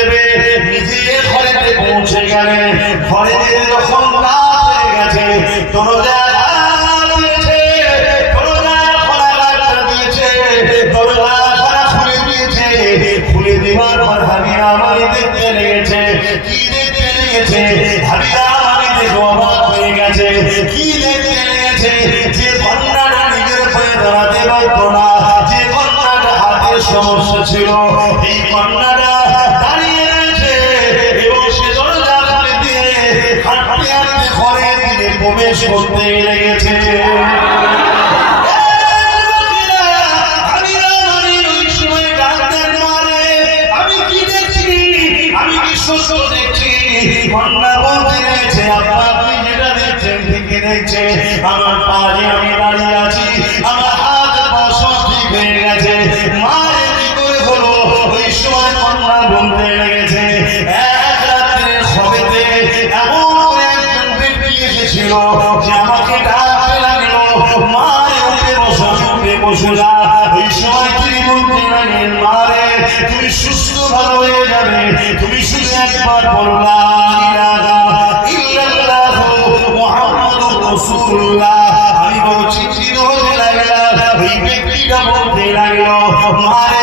চেপে নিজের ঘরেতে পৌঁছে গেলে ঘরে যখন হয়ে গেছে সমস্যা ছিল এই কন্যাটা আপনি যেটা দেখছেন ঠিকই দেখছে আমার পায়ে আমি দাঁড়িয়ে আছি। না ওই সময় তিনি বলতে লাগলেন মারে। তুমি সুস্থ ভালো হয়ে যাবে, তুমি শুধু আমি বলছি চির হতে লাগলাম ওই ব্যক্তিটা বলতে লাগল। মারে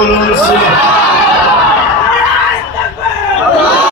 Corinthians.